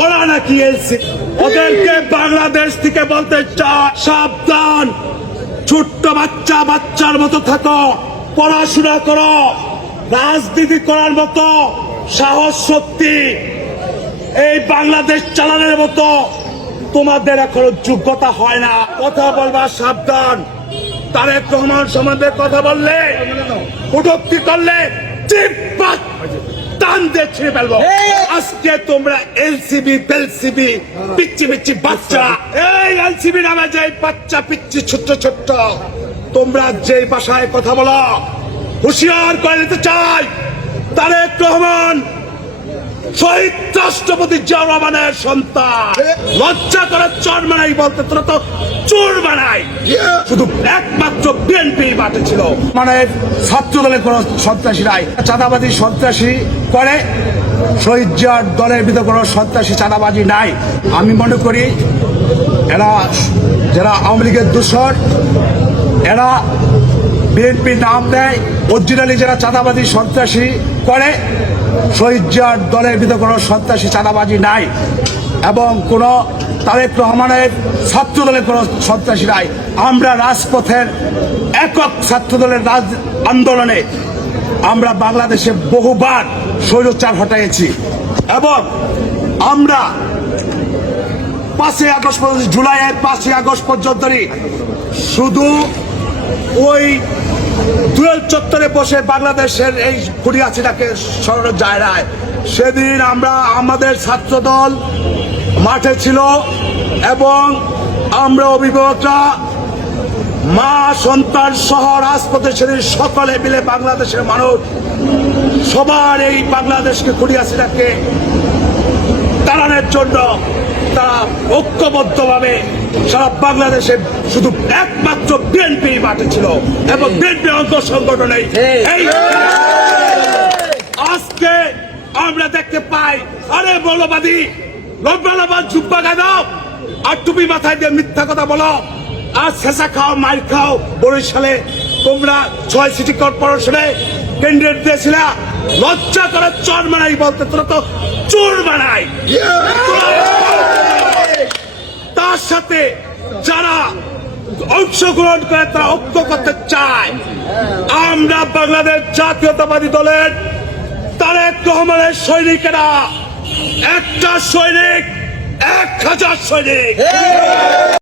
ওরা নাকি এনসিপি, ওদেরকে বাংলাদেশ থেকে বলতে চায় সাবধান, ছোট্ট বাচ্চার মতো থাকো, পড়াশোনা করো, রাজনীতি করার মতো সাহস শক্তি এই বাংলাদেশ চালানোর মতো তোমাদের এখনো যোগ্যতা হয় না। কথা বলবা সাবধান। তারেক রহমান সম্বন্ধে কথা বললে, কটূক্তি করলে টান দিয়ে ছিঁড়ে ফেলবো। আজকে তোমরা এলসিবি বেলসিবি পিচ্ছি পিচ্ছি বাচ্চা, এই এলসিবি নামে যে বাচ্চা পিচ্ছি ছোট্ট ছোট্ট, তোমরা যে ভাষায় কথা বলো হুঁশিয়ার করে দিতে চাই। তারেক রহমান শহীদ রাষ্ট্রপতি জিয়াউর রহমানের সন্তান। লজ্জা করে চোর বানাই বলতে, তোরা তো চোর বানাই। শুধু একমাত্র বিএনপি মাঠে ছিল, মানে ছাত্র দলের কোন সন্ত্রাসী নাই, চাঁদাবাজি সন্ত্রাসী করে। শহীদ জিয়ার দলের ভিতরে কোন সন্ত্রাসী চাঁদাবাজি নাই। আমি মনে করি এরা যারা আওয়ামী লীগের দূষর, এরা বিএনপির নাম দেয়। অরিজিনালি যারা চাঁদাবাজি সন্ত্রাসী করে, শহীদ জিয়ার দলের ভিতরে কোনো সন্ত্রাসী চাঁদাবাজি নাই এবং কোনো তারেক রহমানের ছাত্র দলের কোনো সন্ত্রাসী নাই। আমরা রাজপথের একক ছাত্র দলের আন্দোলনে আমরা বাংলাদেশে বহুবার স্বৈরাচার হটাইছি এবং আমরা 5ই আগস্ট পর্যন্ত, জুলাইয়ের 5ই আগস্ট পর্যন্ত শুধু ওই দুয়েল চত্বরে বসে বাংলাদেশের এই খুনি হাসিনাকে সরানো যায় না। সেদিন আমরা, আমাদের ছাত্র দল মাঠে ছিল এবং আমরা অভিভাবকরা, মা সন্তান সহ রাজপথে সেদিন সকলে মিলে বাংলাদেশের মানুষ সবার এই বাংলাদেশকে খুনি হাসিনাকে তাড়ানোর জন্য তারা ঐক্যবদ্ধভাবে সারা বাংলাদেশে শুধু একমাত্র বিএনপি মাঠে ছিল এবং বিএনপি অঙ্গ সংগঠনে এই আজকে আমরা দেখতে পাই, আরে মৌলবাদী লম্বালম্বাদ জুব্বা গাদাও আর টুপি মাথায় দিয়ে মিথ্যা কথা বলো আর শেষা খাও, মাইর খাও। বরিশালে তোমরা 6 সিটি কর্পোরেশনে ক্যান্ডিডেট দিয়েছিল, লজ্জা করে চোর বানাই বলতে, তোরা তো চোর বানাই। তার সাথে যারা অংশগ্রহণ করে তারা ঐক্য করতে চায়। আমরা বাংলাদেশ জাতীয়তাবাদী দলের তারেক রহমানের সৈনিকেরা, একটা সৈনিক 1000 সৈনিক।